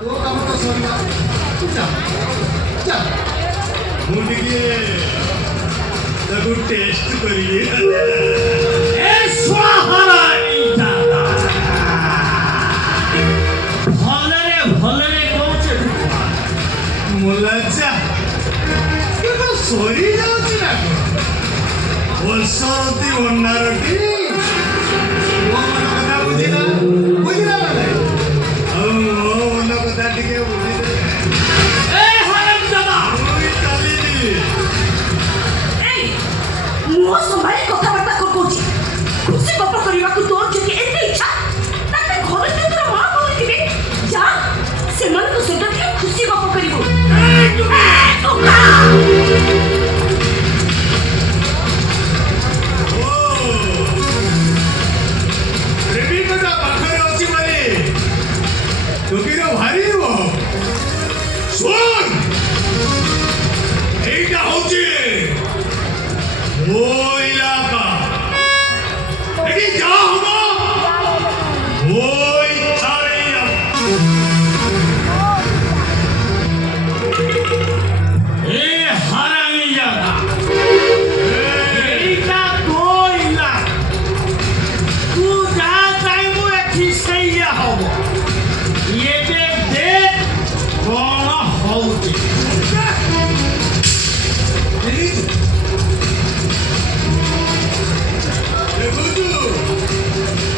কামটা সরলা যা যা মুরগি তাকে টেস্ট করিয়ে এ সোহারানি দাদা ভলরে কৌছে মোলাচা কিন্তু সরি যাଉଛି না বলসরতি বন্নারটি মন কথা বুঝিলা বুঝিলা মানে মন কথা টিকে বুঝিলে এ হারামজাদা তুই চালিনি এই ମୋ ସଭାରେ କଥାବାର୍ତ୍ତା କରୁଛି ଖୁସି ଗପ କରିବାକୁ ତୋର ଯଦି ଏତେ ଇଚ୍ଛା ତାହେଲେ ଘରେ ଯୋଉର ମା କହିଥିବେ ଯା ସେମାନଙ୍କ ସହିତ ଟିକେ ଖୁସି ଗପ କରିବୁ তোকির ভারি শোন এইটা হচ্ছে ও এলাকা এটি যা হবো ওই ছাড়েই এ হারামি জায়গা এইটা তো এলাকা তুই যা চাইবো এটি সেইয়া হবো ये देख कौन होती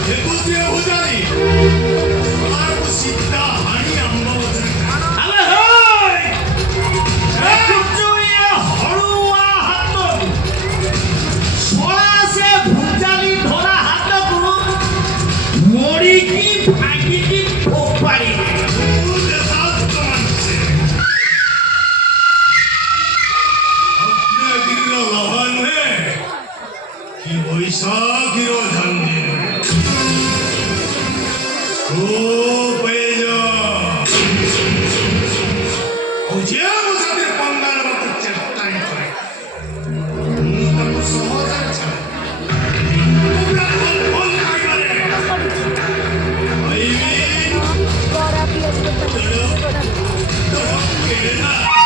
देखो तू हो जानी और वो सीधा हानी अम्मा वजन अबे होय जो ये हड़ुआ हाथ सोला से भुजाली धरा हाथ को मोड़ी की भागी की ठोपाड़ी पूरे साथ कमांचे अपने गिरो लहन है कि वैसा गिरो झंडे ओ पेजा मुझे मुझे पंगाल बाबू चेष्टा ही करे मुझे तो समझ अच्छा मुझे बोल नहीं करे आई भी तो